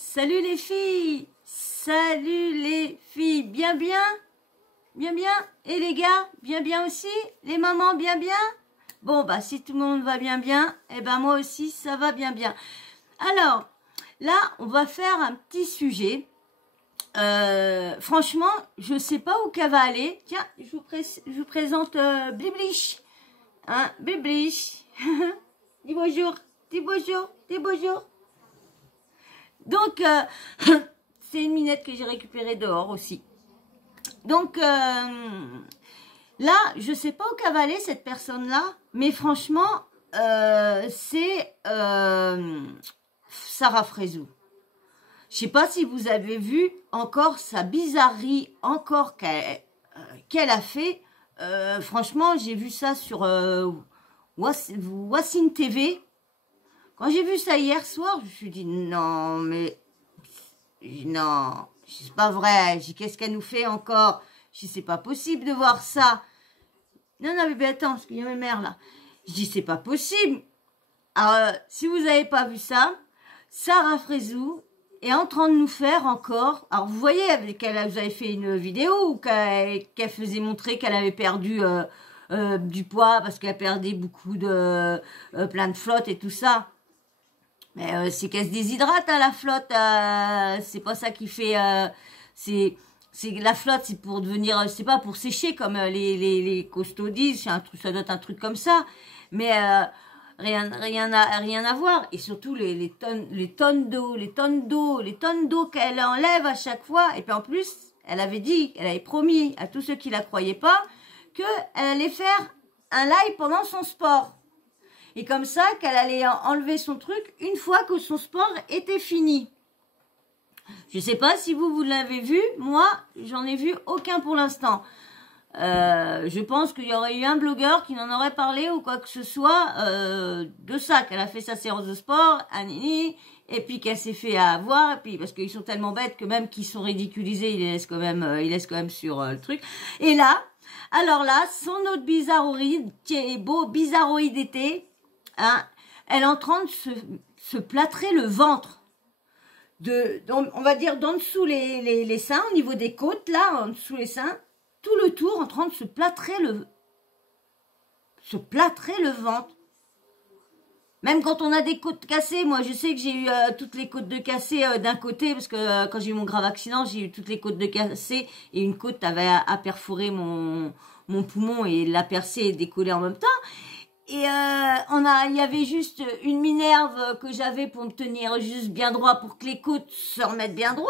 Salut les filles! Salut les filles! Bien bien? Bien bien? Et les gars? Bien bien aussi? Les mamans bien bien? Bon bah si tout le monde va bien bien, eh ben moi aussi ça va bien bien. Alors, là on va faire un petit sujet. Franchement, je sais pas où qu'elle va aller. Tiens, je vous présente Bliblich. Hein, Bliblich. Dis bonjour, dis bonjour, dis bonjour. Donc, c'est une minette que j'ai récupérée dehors aussi. Donc, là, je sais pas où qu'elle va aller, cette personne-là, mais franchement, c'est Sarah Frézou. Je sais pas si vous avez vu encore sa bizarrerie, encore qu'elle a fait. Franchement, j'ai vu ça sur Wassine TV. Quand j'ai vu ça hier soir, je me suis dit non, mais non, c'est pas vrai. Qu'est-ce qu'elle nous fait encore? Je dis c'est pas possible de voir ça. Non, non, mais attends, parce qu'il y a ma mère là. Je dis c'est pas possible. Alors, si vous n'avez pas vu ça, Sarah Frézou est en train de nous faire encore. Alors, vous voyez, vous avez fait une vidéo où qu'elle faisait montrer qu'elle avait perdu du poids parce qu'elle perdait beaucoup de plein de flotte et tout ça. Mais c'est qu'elle se déshydrate à la flotte. C'est pas ça qui fait. C'est la flotte, c'est pour devenir, c'est pas pour sécher comme les costauds disent. Ça doit être un truc comme ça. Mais rien à voir. Et surtout les tonnes d'eau qu'elle enlève à chaque fois. Et puis en plus, elle avait promis à tous ceux qui la croyaient pas qu'elle allait faire un live pendant son sport. Et comme ça, qu'elle allait enlever son truc une fois que son sport était fini. Je sais pas si vous l'avez vu. Moi, j'en ai vu aucun pour l'instant. Je pense qu'il y aurait eu un blogueur qui n'en aurait parlé ou quoi que ce soit de ça, qu'elle a fait sa séance de sport, et puis qu'elle s'est fait avoir, et puis parce qu'ils sont tellement bêtes que même qu'ils sont ridiculisés, ils laissent quand même sur le truc. Et là, alors là, son autre bizarroïde, qui est beau, bizarroïde d'été, hein, elle est en train de se plâtrer le ventre. On va dire d'en dessous les seins, au niveau des côtes, là, en dessous les seins, tout le tour en train de se plâtrer le ventre. Même quand on a des côtes cassées, moi je sais que j'ai eu toutes les côtes de cassées d'un côté, parce que quand j'ai eu mon grave accident, j'ai eu toutes les côtes de cassées, et une côte avait à perforer mon poumon et l'a percer et décoller en même temps. Et il y avait juste une minerve que j'avais pour me tenir juste bien droit pour que les côtes se remettent bien droit.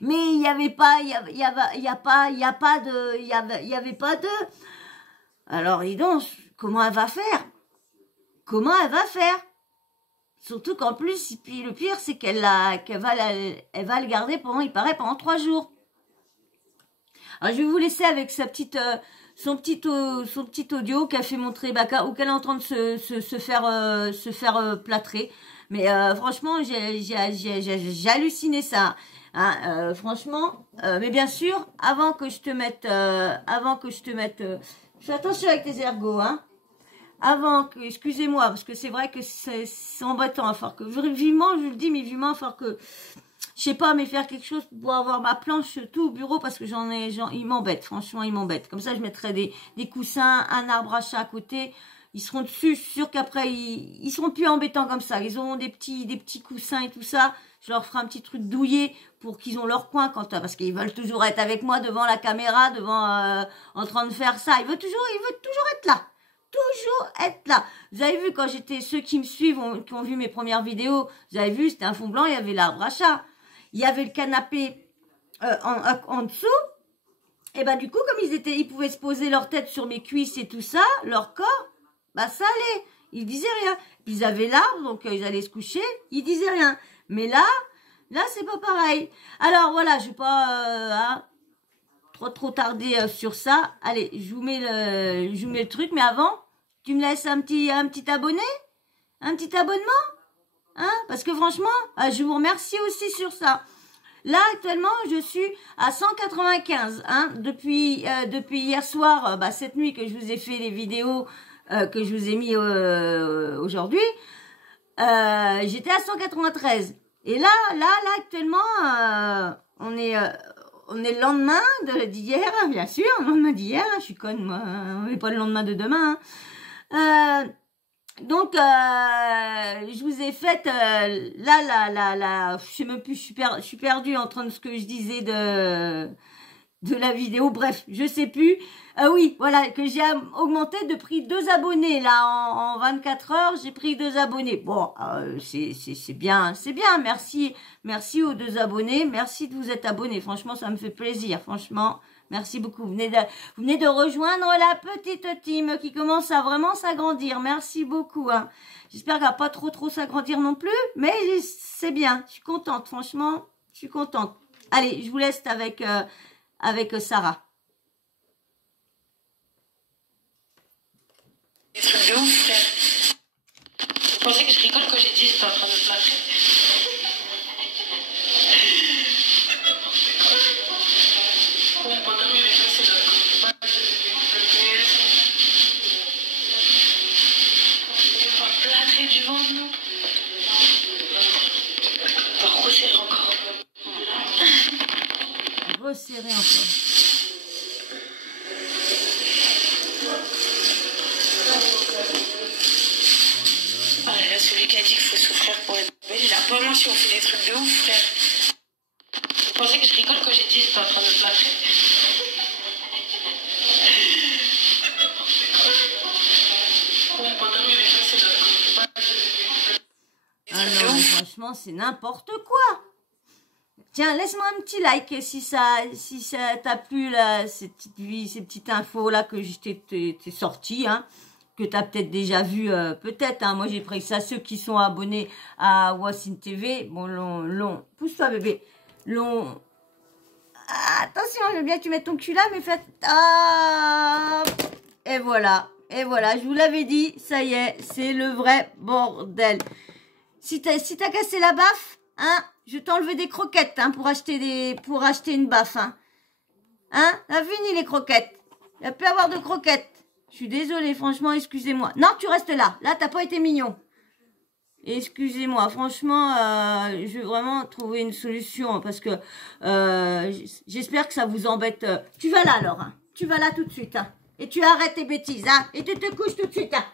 Mais il y avait pas de. Alors dis donc, comment elle va faire? Comment elle va faire? Surtout qu'en plus, puis le pire, c'est elle va le garder pendant 3 jours. Alors je vais vous laisser avec son petit audio qu'elle fait montrer où qu'elle est en train de se faire plâtrer. Mais franchement, j'ai halluciné ça. Hein, franchement, mais bien sûr, avant que je te mette, fais attention avec tes ergots, hein. Excusez-moi, parce que c'est vrai que c'est embêtant, à faire que vivement, je le dis, mais vivement, à faire que je sais pas, mais faire quelque chose pour avoir ma planche tout au bureau, parce que il m'embête, franchement, il m'embête. Comme ça, je mettrai des coussins, un arbre à chat à côté. Ils seront dessus, je suis sûre qu'après, ils seront plus embêtants comme ça. Ils auront des petits coussins et tout ça. Je leur ferai un petit truc douillet pour qu'ils ont leur coin parce qu'ils veulent toujours être avec moi devant la caméra, en train de faire ça. Ils veulent toujours être là. Toujours être là. Vous avez vu ceux qui me suivent, qui ont vu mes premières vidéos, vous avez vu, c'était un fond blanc, il y avait l'arbre à chat. Il y avait le canapé en dessous. Et ben du coup, comme ils pouvaient se poser leur tête sur mes cuisses et tout ça, leur corps, bah ça allait. Ils disaient rien. Puis ils avaient l'arbre, donc ils allaient se coucher, ils disaient rien. Mais là c'est pas pareil. Alors voilà, je vais pas trop tarder sur ça. Allez, je vous mets le truc, mais avant, tu me laisses un petit abonné, un petit abonnement. Hein, parce que franchement, je vous remercie aussi sur ça. Là, actuellement, je suis à 195. Hein, depuis hier soir, cette nuit que je vous ai fait les vidéos que je vous ai mis aujourd'hui, j'étais à 193. Et là, actuellement, on est le lendemain d'hier, hein, bien sûr, le lendemain d'hier, hein, je suis conne, moi, on n'est pas le lendemain de demain. Hein. Donc, je vous ai fait, je sais même plus, je suis perdue entre ce que je disais de la vidéo, bref, je sais plus. Oui, voilà, que j'ai augmenté de prix 2 abonnés, là, en 24 heures, j'ai pris 2 abonnés. Bon, c'est bien, merci aux 2 abonnés, merci de vous être abonnés, franchement, ça me fait plaisir, franchement, merci beaucoup. Vous venez de rejoindre la petite team qui commence à vraiment s'agrandir, merci beaucoup, hein. J'espère qu'elle va pas trop s'agrandir non plus, mais c'est bien, je suis contente, franchement, je suis contente. Allez, je vous laisse avec Sarah. Des trucs de ouf, frère. Vous pensez que je rigole quand j'ai dit j'étais en train de me plâtrer? Mon pantalon il est cassé là. On va plâtrer du vent, nous. On va resserrer encore. Resserrer encore. Celui qui a dit qu'il faut souffrir pour être belle, il a pas menti, on fait des trucs de ouf, frère. Vous pensez que je rigole quand j'ai dit j'étais en train de me plâtrer? Mon pantalon il est cassé là. Ah non, mais franchement, c'est n'importe quoi. Tiens, laisse-moi un petit like si ça t'a plu, là, ces petites infos là que je t'ai sorties, hein. Que tu as peut-être déjà vu, peut-être, hein. Moi j'ai pris ça, ceux qui sont abonnés à Wassim TV, bon, pousse-toi bébé, attention, je veux bien que tu mettes ton cul là, mais faites, et voilà, je vous l'avais dit, ça y est, c'est le vrai bordel. Si t'as cassé la baffe, hein, je vais t'enlever des croquettes, hein, pour acheter une baffe, hein. Hein, t'as fini les croquettes, il n'y a plus à avoir de croquettes. Je suis désolée, franchement, excusez-moi. Non, tu restes là. Là, t'as pas été mignon. Excusez-moi, franchement, je vais vraiment trouver une solution parce que j'espère que ça vous embête. Tu vas là alors, hein. Tu vas là tout de suite, hein. Et tu arrêtes tes bêtises, hein. Et tu te couches tout de suite, hein.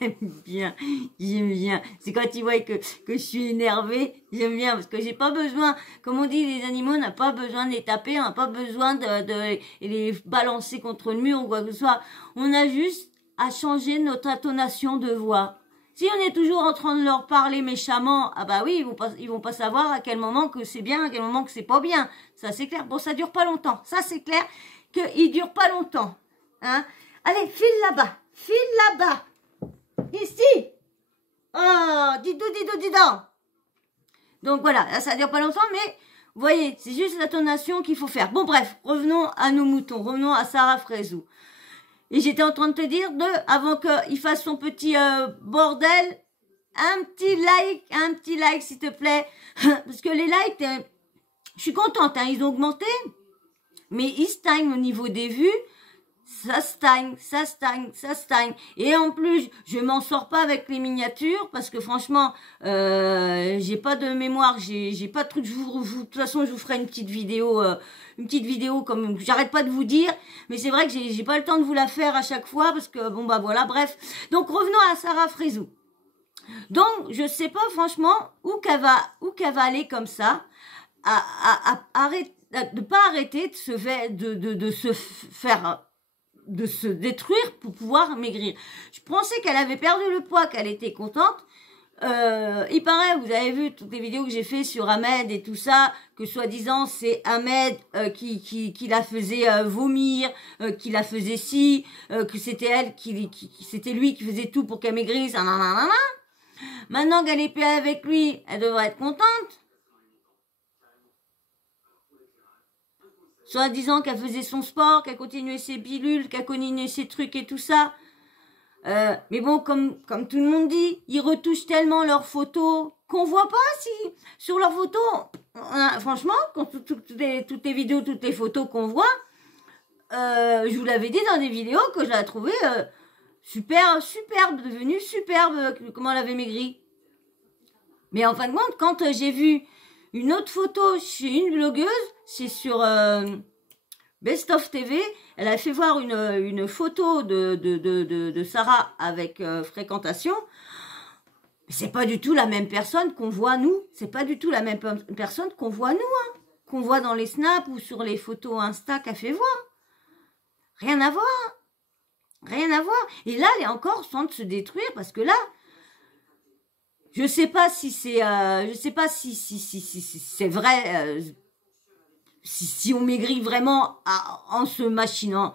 J'aime bien. C'est quand ils voient que je suis énervée, j'aime bien, parce que j'ai pas besoin, comme on dit, les animaux, on n'a pas besoin de les taper, on n'a pas besoin de les balancer contre le mur ou quoi que ce soit. On a juste à changer notre intonation de voix. Si on est toujours en train de leur parler méchamment, ah bah oui, ils vont pas savoir à quel moment que c'est bien, à quel moment que c'est pas bien. Ça c'est clair. Bon, ça dure pas longtemps. Ça c'est clair qu'il dure pas longtemps. Hein? Allez, file là-bas. Ici. Oh, dis donc. Donc voilà, là, ça dure pas longtemps, mais vous voyez, c'est juste l'intonation qu'il faut faire. Bon bref, revenons à nos moutons, revenons à Sarah Frézou. Et j'étais en train de te dire, avant qu'il fasse son petit bordel, un petit like s'il te plaît. Parce que les likes, je suis contente, hein, ils ont augmenté, mais ils stagnent au niveau des vues. Ça stagne. Et en plus, je m'en sors pas avec les miniatures parce que franchement, j'ai pas de mémoire, j'ai pas de truc. De toute façon, je vous ferai une petite vidéo comme j'arrête pas de vous dire. Mais c'est vrai que j'ai pas le temps de vous la faire à chaque fois parce que bon bah voilà, bref. Donc revenons à Sarah Frézou. Donc je sais pas franchement où qu'elle va aller comme ça, de pas arrêter de se détruire pour pouvoir maigrir. Je pensais qu'elle avait perdu le poids, qu'elle était contente. Il paraît, vous avez vu toutes les vidéos que j'ai fait sur Ahmed et tout ça, que soi-disant c'est Ahmed qui la faisait vomir, qui la faisait que c'était elle, c'était lui qui faisait tout pour qu'elle maigrisse. Maintenant qu'elle est paix avec lui, elle devrait être contente. Soit disant qu'elle faisait son sport, qu'elle continuait ses pilules, qu'elle continuait ses trucs et tout ça. Mais bon, comme tout le monde dit, ils retouchent tellement leurs photos qu'on voit pas si sur leurs photos. Franchement, quand toutes les vidéos, toutes les photos qu'on voit, je vous l'avais dit dans des vidéos que je la trouvais superbe, devenue superbe, comment elle avait maigri. Mais en fin de compte, quand j'ai vu une autre photo chez une blogueuse, c'est sur Best of TV, elle a fait voir une photo de Sarah avec fréquentation. C'est pas du tout la même personne qu'on voit nous. C'est pas du tout la même personne qu'on voit nous, hein. Qu'on voit dans les snaps ou sur les photos Insta qu'elle fait voir. Rien à voir. Rien à voir. Et là, elle est encore en train de se détruire parce que là, je sais pas si c'est, je sais pas si c'est vrai, si on maigrit vraiment en se machinant.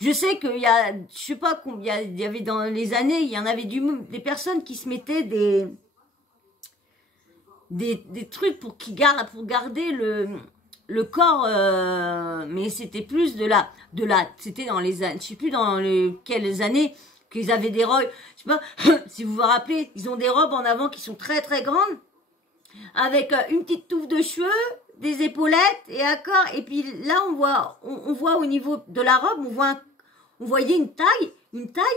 Je sais qu'il y a, je sais pas combien, il y avait dans les années, il y en avait des personnes qui se mettaient des trucs pour garder le corps, mais c'était plus c'était dans les années, je sais plus dans quelles années qu'ils avaient des robes, je sais pas si vous vous rappelez, ils ont des robes en avant qui sont très très grandes, avec une petite touffe de cheveux, des épaulettes et un corps, et puis là on voit au niveau de la robe, on voyait une taille,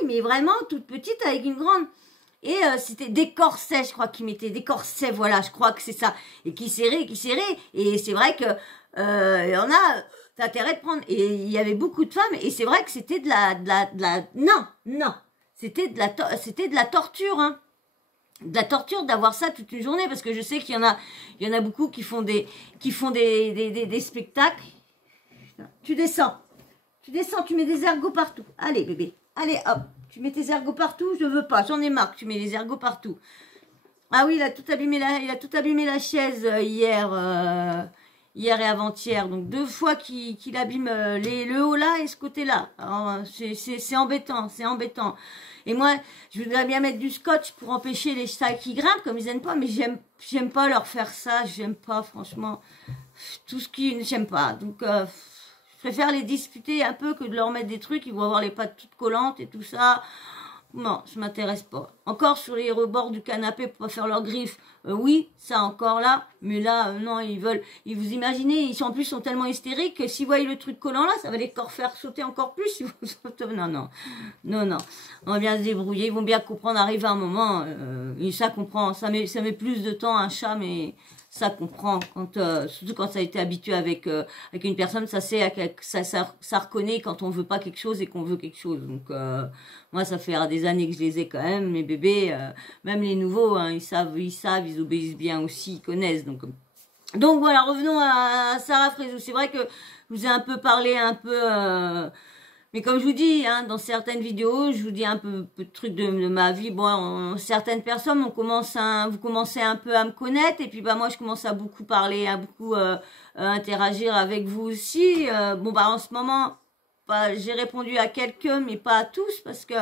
mais vraiment toute petite avec une grande. Et c'était des corsets, je crois qu'ils mettaient des corsets, voilà, je crois que c'est ça. Et qui serraient. Et c'est vrai que il y en a, t'as intérêt de prendre. Et il y avait beaucoup de femmes, et c'est vrai que c'était non, c'était de la torture, hein. De la torture d'avoir ça toute une journée, parce que je sais qu'il y en a beaucoup qui font des spectacles. Tu descends, tu mets des ergots partout. Allez bébé, allez hop. Tu mets tes ergots partout, je veux pas, j'en ai marre, tu mets les ergots partout. Ah oui, il a tout abîmé la chaise hier et avant-hier. Donc 2 fois qu'il abîme le haut là et ce côté-là. C'est embêtant, c'est embêtant. Et moi, je voudrais bien mettre du scotch pour empêcher les chats qui grimpent comme ils aiment pas, mais j'aime pas leur faire ça, j'aime pas franchement. Tout ce qui j'aime pas. Donc je préfère les discuter un peu que de leur mettre des trucs, ils vont avoir les pattes toutes collantes et tout ça. Non, ça m'intéresse pas. Encore sur les rebords du canapé pour pas faire leurs griffes, oui, ça encore là. Mais là, non, vous imaginez, en plus sont tellement hystériques que s'ils voient le truc collant là, ça va les faire sauter encore plus. Non. On va bien se débrouiller, ils vont bien comprendre, arriver à un moment, et ça comprend, ça met plus de temps un chat, mais ça comprend, surtout quand ça a été habitué avec une personne, ça reconnaît quand on veut pas quelque chose et qu'on veut quelque chose. Donc moi ça fait des années que je les ai quand même, mes bébés, même les nouveaux, hein, ils savent, ils obéissent bien aussi, ils connaissent. Donc voilà, revenons à Sarah Frézou. C'est vrai que je vous ai un peu parlé mais comme je vous dis, hein, dans certaines vidéos, je vous dis un peu de trucs de ma vie. Bon, certaines personnes, vous commencez un peu à me connaître, et puis moi, je commence à beaucoup parler, à beaucoup interagir avec vous aussi. En ce moment, j'ai répondu à quelques, mais pas à tous, parce que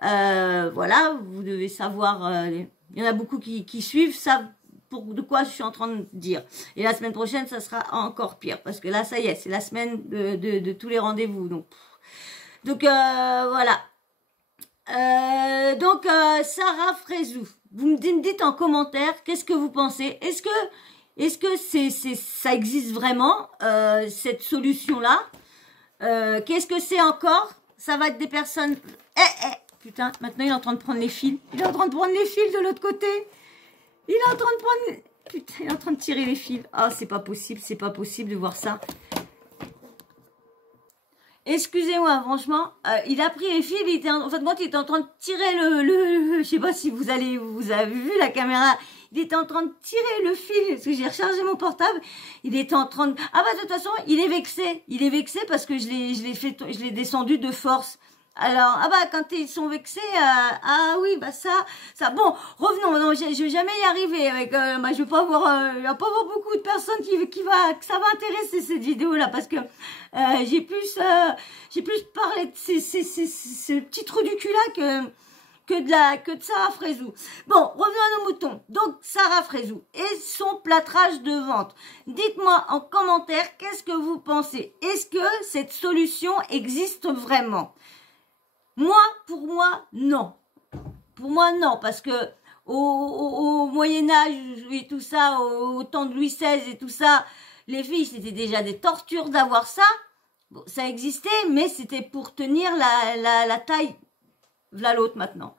voilà, vous devez savoir. Il y en a beaucoup qui suivent, savent de quoi je suis en train de dire. Et la semaine prochaine, ça sera encore pire, parce que là, ça y est, c'est la semaine de tous les rendez-vous, donc voilà. Sarah Frézou, vous me dites en commentaire qu'est-ce que vous pensez. Est-ce que ça existe vraiment cette solution-là? Qu'est-ce que c'est encore? Ça va être des personnes. Putain, maintenant il est en train de prendre les fils. Il est en train de prendre les fils de l'autre côté. Il est en train de prendre. Putain, il est en train de tirer les fils. Ah, c'est pas possible de voir ça. Excusez-moi, franchement, il a pris les fils, il était en train de tirer je sais pas si vous avez vu la caméra, il était en train de tirer le fil, parce que j'ai rechargé mon portable, il était en train de, de toute façon, il est vexé parce que je l'ai descendu de force. Alors, quand ils sont vexés, ça, bon, revenons, non, je vais jamais y arriver avec, je vais pas avoir, il va pas avoir beaucoup de personnes que ça va intéresser cette vidéo-là, parce que, j'ai plus parlé de ce petit trou du cul-là que de Sarah Frézou. Bon, revenons à nos moutons. Donc, Sarah Frézou et son plâtrage de ventre. Dites-moi en commentaire, qu'est-ce que vous pensez? Est-ce que cette solution existe vraiment? Pour moi, non. Pour moi, non, parce que au Moyen-Âge et tout ça, au temps de Louis XVI et tout ça, les filles, c'était déjà des tortures d'avoir ça. Bon, ça existait, mais c'était pour tenir la taille V'là l'autre maintenant.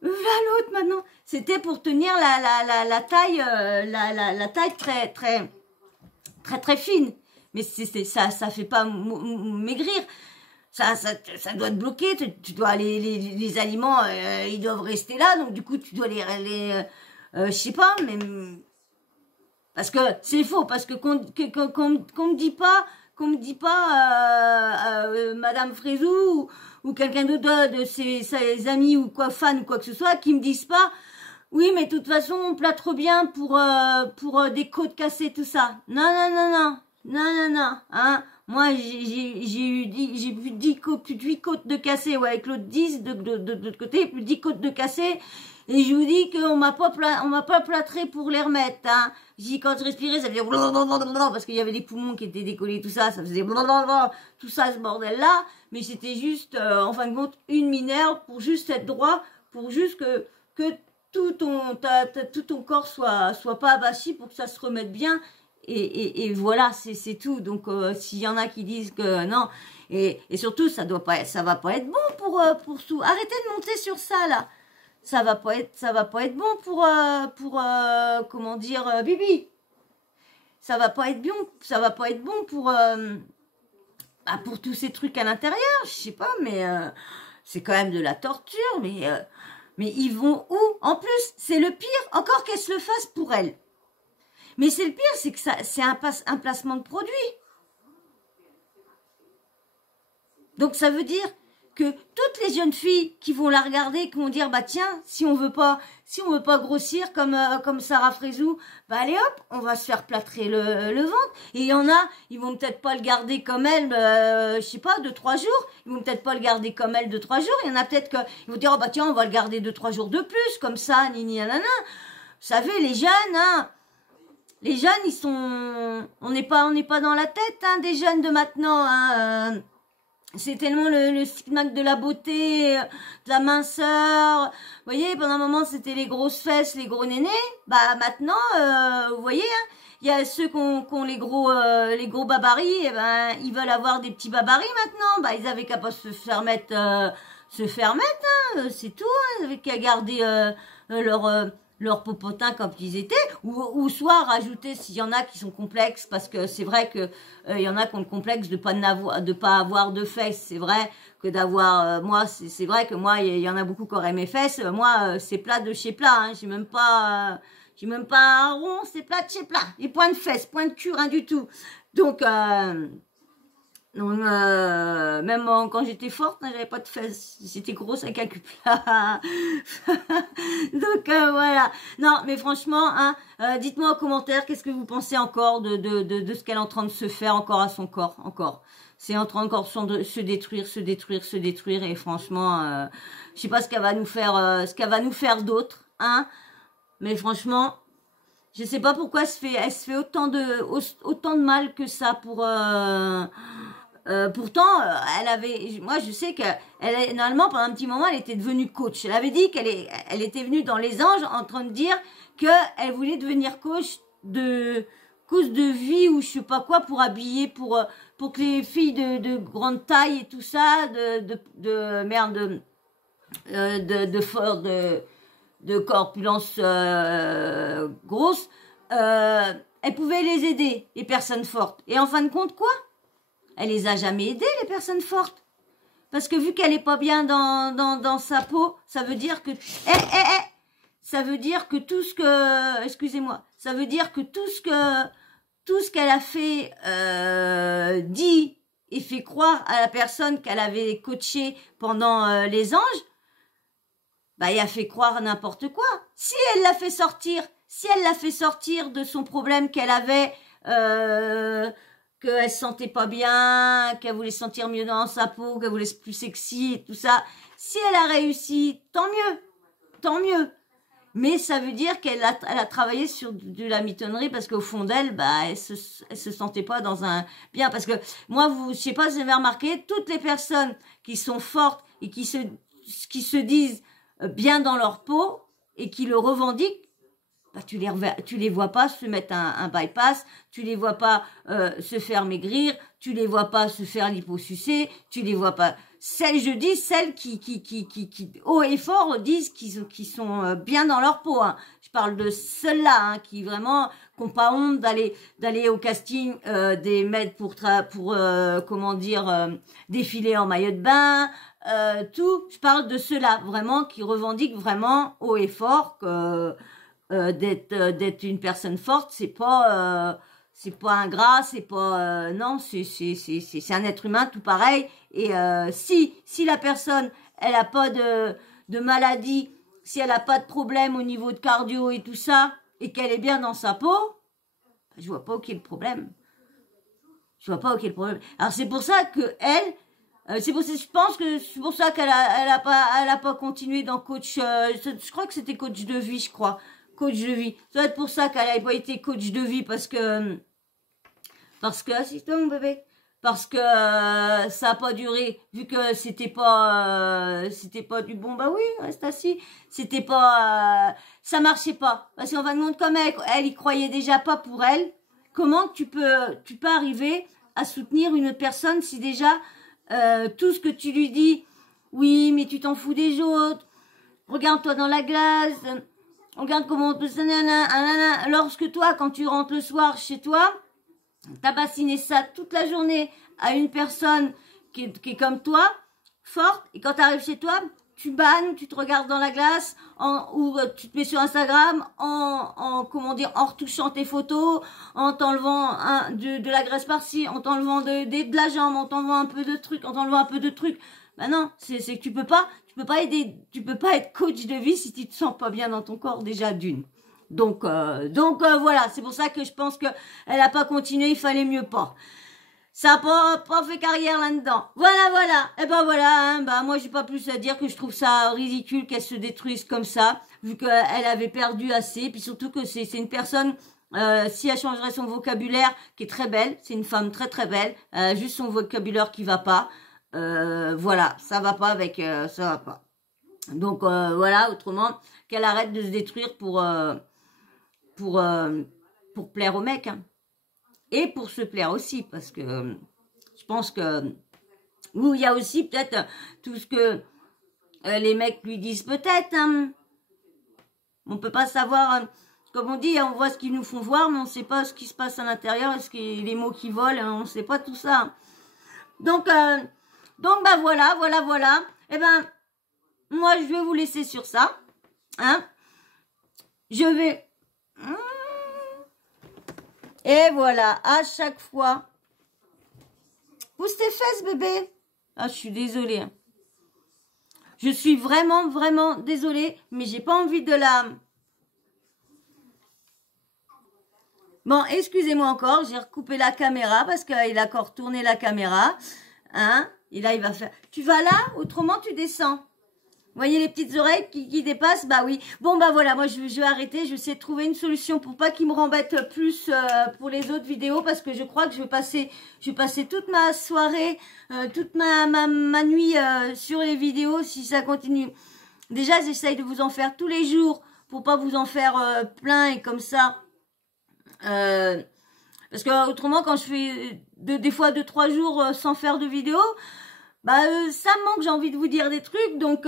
V'là l'autre maintenant. C'était pour tenir la taille, la taille très fine. Mais ça fait pas maigrir. Ça doit te bloquer. Tu dois les aliments, ils doivent rester là. Donc du coup, tu dois je sais pas, mais parce que c'est faux, parce que qu'on me dit pas, Madame Frézou ou quelqu'un d'autre de ses amis ou quoi, fans ou quoi que ce soit, qui me disent pas, oui, mais de toute façon, on plâtre trop bien pour des côtes cassées, tout ça. Non, hein. Moi, j'ai plus de 8 côtes de cassées, ouais, avec l'autre 10 de l'autre côté, plus de 10 côtes de cassées. Et je vous dis qu'on m'a pas plâtré pour les remettre, hein. J'ai quand je respirais, ça faisait blablabla, parce qu'il y avait des poumons qui étaient décollés, tout ça faisait blablabla, tout ça, ce bordel-là. Mais c'était juste, en fin de compte, une mineure pour juste être droit, pour juste que tout ton corps soit pas abachi pour que ça se remette bien. Et voilà, c'est tout. Donc, s'il y en a qui disent que non, et surtout, ça va pas être bon pour tout. Arrêtez de monter sur ça, là. Ça va pas être bon pour comment dire, Bibi. Ça va pas être bon pour tous ces trucs à l'intérieur. Je sais pas, mais c'est quand même de la torture. Mais ils vont où? En plus, c'est le pire. Encore qu'elle se le fasse pour elle. Mais c'est le pire, c'est que c'est un placement de produit. Donc ça veut dire que toutes les jeunes filles qui vont la regarder, qui vont dire bah tiens, si on veut pas grossir comme Sarah Frézou, bah allez hop, on va se faire plâtrer le ventre. Et il y en a, ils vont peut-être pas le garder comme elle, je sais pas, 2-3 jours. Ils vont peut-être pas le garder comme elle 2-3 jours. Il y en a peut-être ils vont dire oh bah tiens, on va le garder 2-3 jours de plus, comme ça, nini nanana. Vous savez, les jeunes, hein. Les jeunes, on n'est pas dans la tête, hein, des jeunes de maintenant, hein. C'est tellement le stigmate de la beauté, de la minceur. Vous voyez, pendant un moment, c'était les grosses fesses, les gros nénés. Bah maintenant, vous voyez, hein, il y a ceux qui ont les gros babaris, et ben ils veulent avoir des petits babaris maintenant. Bah ils avaient qu'à pas se faire mettre, hein, c'est tout. Hein, ils avaient qu'à garder leur popotin comme ils étaient, ou soit rajouter s'il y en a qui sont complexes, parce que c'est vrai que il y en a qui ont le complexe de pas avoir de fesses. C'est vrai que d'avoir, moi c'est vrai que moi il y en a beaucoup qui auraient mes fesses. Moi c'est plat de chez plat, hein, j'ai même pas un rond, c'est plat de chez plat. Et point de fesses, point de cul, rien du tout. Donc même quand j'étais forte, hein, j'avais pas de fesses. J'étais grosse avec un cul plat. Donc voilà. Non, mais franchement, hein, dites-moi en commentaire qu'est-ce que vous pensez encore de ce qu'elle est en train de se faire encore à son corps, encore. C'est en train encore de se détruire. Et franchement, je sais pas ce qu'elle va nous faire, d'autre, hein. Mais franchement, je sais pas pourquoi elle se fait autant de mal que ça pour. Pourtant, moi je sais que normalement pendant un petit moment elle était devenue coach. Elle avait dit elle était venue dans les anges en train de dire qu'elle voulait devenir coach de vie ou je sais pas quoi pour habiller pour que les filles de grande taille et tout ça de corpulence grosse, elle pouvait les aider, les personnes fortes. Et en fin de compte quoi? Elle les a jamais aidées, les personnes fortes. Parce que vu qu'elle est pas bien dans sa peau, ça veut dire que... ça veut dire que tout ce que... Excusez-moi. Ça veut dire que tout ce qu'elle a fait, dit et fait croire à la personne qu'elle avait coachée pendant les anges, bah, il a fait croire n'importe quoi. Si elle l'a fait sortir de son problème qu'elle avait... qu'elle se sentait pas bien, qu'elle voulait se sentir mieux dans sa peau, qu'elle voulait être plus sexy et tout ça. Si elle a réussi, tant mieux. Mais ça veut dire qu'elle a travaillé sur de la mitonnerie parce qu'au fond d'elle, bah, elle se sentait pas dans un bien. Parce que moi, je sais pas si vous avez remarqué, toutes les personnes qui sont fortes et qui se disent bien dans leur peau et qui le revendiquent, bah, tu les vois pas se mettre un bypass, tu les vois pas se faire maigrir, tu les vois pas se faire liposucer, tu les vois pas. je dis celles qui haut et fort disent qu'ils sont bien dans leur peau. Hein. Je parle de celles-là hein, qui vraiment n'ont pas honte d'aller au casting des mecs pour comment dire défiler en maillot de bain, tout. Je parle de ceux-là vraiment qui revendiquent vraiment haut et fort que d'être une personne forte, c'est pas ingrat, c'est pas non, c'est un être humain tout pareil. Et si la personne elle a pas de maladie, si elle a pas de problème au niveau de cardio et tout ça, et qu'elle est bien dans sa peau, je vois pas où est le problème. Je vois pas où est le problème. Alors c'est pour ça que je pense que c'est pour ça qu'elle a pas continué dans coach. Je crois que c'était coach de vie, je crois. Coach de vie. Ça doit être pour ça qu'elle n'avait pas été coach de vie parce que assiste-toi mon bébé. Parce que ça a pas duré, vu que c'était pas du bon, bah oui, reste assis. C'était pas, ça marchait pas. Parce qu'en fin de compte, comme elle y croyait déjà pas pour elle, comment tu peux arriver à soutenir une autre personne si déjà tout ce que tu lui dis, oui, mais tu t'en fous des autres, regarde-toi dans la glace, regarde comment on peut se... Lorsque toi, quand tu rentres le soir chez toi, t'as bassiné ça toute la journée à une personne qui est comme toi, forte, et quand t'arrives chez toi, tu bannes, tu te regardes dans la glace, ou tu te mets sur Instagram en retouchant tes photos, en t'enlevant de la graisse par-ci, en t'enlevant de la jambe, en t'enlevant un peu de trucs, en t'enlevant un peu de trucs. Ben non, c'est que tu peux pas être coach de vie si tu te sens pas bien dans ton corps déjà d'une. Donc voilà, c'est pour ça que je pense que elle a pas continué, il fallait mieux pas. Ça a pas fait carrière là-dedans. Voilà. Et ben voilà, hein, moi j'ai pas plus à dire que je trouve ça ridicule qu'elle se détruise comme ça, vu qu'elle avait perdu assez, puis surtout que c'est une personne, si elle changerait son vocabulaire, qui est très belle, c'est une femme très très belle, juste son vocabulaire qui va pas. Voilà, ça va pas avec, ça va pas. Donc voilà, autrement, qu'elle arrête de se détruire pour plaire aux mecs, hein. Et pour se plaire aussi, parce que je pense que il y a aussi peut-être tout ce que les mecs lui disent peut-être, hein. On peut pas savoir, comme on dit, on voit ce qu'ils nous font voir, mais on sait pas ce qui se passe à l'intérieur, les mots qui volent, on sait pas tout ça. Donc bah voilà. Eh ben, moi je vais vous laisser sur ça, hein. Je vais... Et voilà, à chaque fois. Pousse tes fesses, bébé. Ah, je suis désolée. Hein. Je suis vraiment, vraiment désolée, mais j'ai pas envie de la... Bon, excusez-moi encore, j'ai recoupé la caméra parce qu'il a encore tourné la caméra. Hein? Et là, il va faire... Tu vas là? Autrement, tu descends. Vous voyez les petites oreilles qui dépassent? Bah oui. Bon, bah voilà, moi je vais arrêter. Je vais essayer de trouver une solution pour pas qu'il me rembête plus pour les autres vidéos. Parce que je crois que je vais passer toute ma soirée, toute ma nuit sur les vidéos si ça continue. Déjà, j'essaye de vous en faire tous les jours pour pas vous en faire plein et comme ça. Parce que autrement, quand je fais des fois 2-3 jours sans faire de vidéo... Bah ça me manque, j'ai envie de vous dire des trucs, donc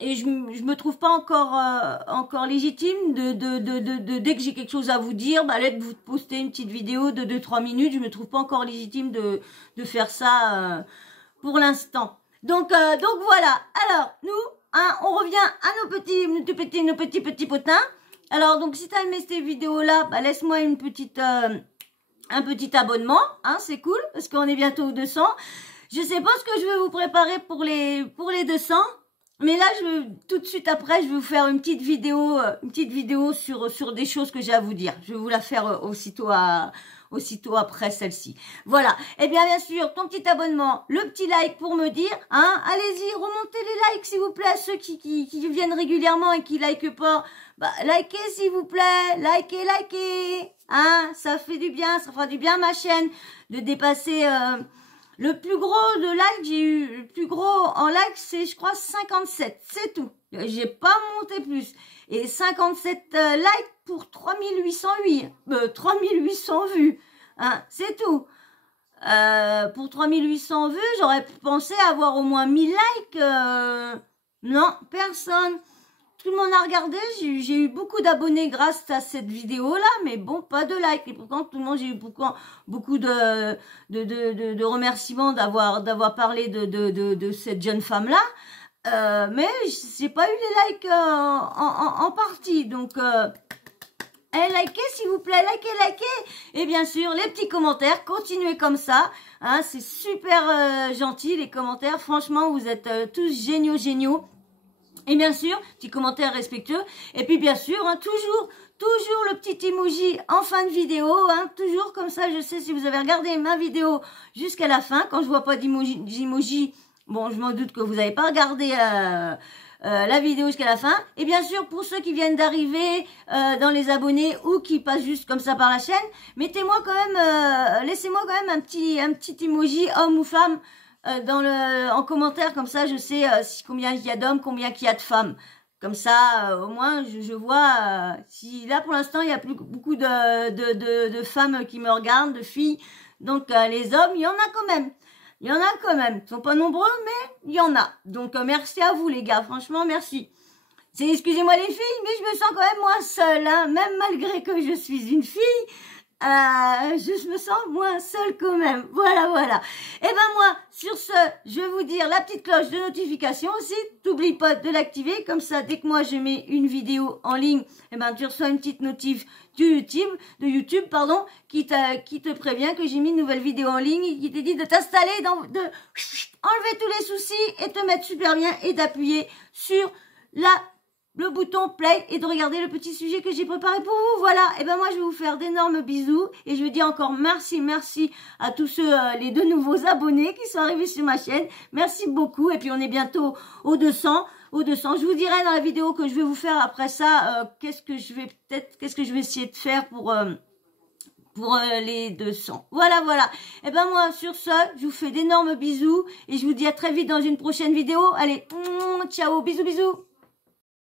et je me trouve pas encore légitime dès que j'ai quelque chose à vous dire, bah allez de vous poster une petite vidéo de 2-3 minutes, je me trouve pas encore légitime de faire ça pour l'instant. Donc voilà. Alors nous, hein, on revient à nos petits potins. Alors donc si t'as aimé cette vidéo là, bah laisse-moi un petit abonnement, hein, c'est cool parce qu'on est bientôt aux 200. Je sais pas ce que je vais vous préparer pour les 200, mais là, tout de suite après, je vais vous faire une petite vidéo sur des choses que j'ai à vous dire. Je vais vous la faire aussitôt après celle-ci. Voilà. Et bien sûr, ton petit abonnement, le petit like pour me dire, hein, allez-y, remontez les likes, s'il vous plaît, à ceux qui viennent régulièrement et qui likent pas. Bah, likez, s'il vous plaît, likez, hein, ça fait du bien, ça fera du bien à ma chaîne de dépasser, le plus gros de like, j'ai eu, le plus gros en like, c'est, je crois, 57. C'est tout. J'ai pas monté plus. Et 57 likes pour 3808. 3800 vues. Hein, c'est tout. pour 3800 vues, j'aurais pensé avoir au moins 1000 likes. Non, personne. Tout le monde a regardé, j'ai eu beaucoup d'abonnés grâce à cette vidéo-là, mais bon, pas de likes. Et pourtant, tout le monde, j'ai eu beaucoup de remerciements d'avoir parlé de cette jeune femme-là. Mais j'ai pas eu les likes en partie. Donc, likez s'il vous plaît, likez. Et bien sûr, les petits commentaires, continuez comme ça. Hein, c'est super gentil, les commentaires. Franchement, vous êtes tous géniaux. Et bien sûr, petit commentaire respectueux. Et puis bien sûr, hein, toujours le petit emoji en fin de vidéo. Hein, toujours comme ça, je sais si vous avez regardé ma vidéo jusqu'à la fin. Quand je vois pas d'emoji, bon, je m'en doute que vous n'avez pas regardé la vidéo jusqu'à la fin. Et bien sûr, pour ceux qui viennent d'arriver dans les abonnés ou qui passent juste comme ça par la chaîne, mettez-moi quand même, laissez-moi quand même un petit emoji homme ou femme. En commentaire, comme ça je sais combien il y a d'hommes, combien il y a de femmes. Comme ça, au moins, je vois si là pour l'instant il y a plus beaucoup de femmes qui me regardent, de filles. Donc les hommes, il y en a quand même. Il y en a quand même. Ils sont pas nombreux, mais il y en a. Donc merci à vous les gars, franchement merci. Excusez-moi les filles, mais je me sens quand même moins seule, hein, même malgré que je suis une fille. Je me sens moins seule quand même. Voilà. Et ben moi, sur ce, je vais vous dire la petite cloche de notification aussi. T'oublies pas de l'activer. Comme ça, dès que moi je mets une vidéo en ligne, et ben tu reçois une petite notif de YouTube, qui te prévient que j'ai mis une nouvelle vidéo en ligne et qui te dit de t'installer, enlever tous les soucis et te mettre super bien et d'appuyer sur le bouton play et de regarder le petit sujet que j'ai préparé pour vous. Voilà, et ben moi je vais vous faire d'énormes bisous et je vous dis encore merci à tous ceux, les 2 nouveaux abonnés qui sont arrivés sur ma chaîne. Merci beaucoup et puis on est bientôt aux 200. Je vous dirai dans la vidéo que je vais vous faire après ça, qu'est-ce que je vais essayer de faire pour les 200. Voilà. Et ben moi sur ce, je vous fais d'énormes bisous et je vous dis à très vite dans une prochaine vidéo. Allez, ciao, bisous.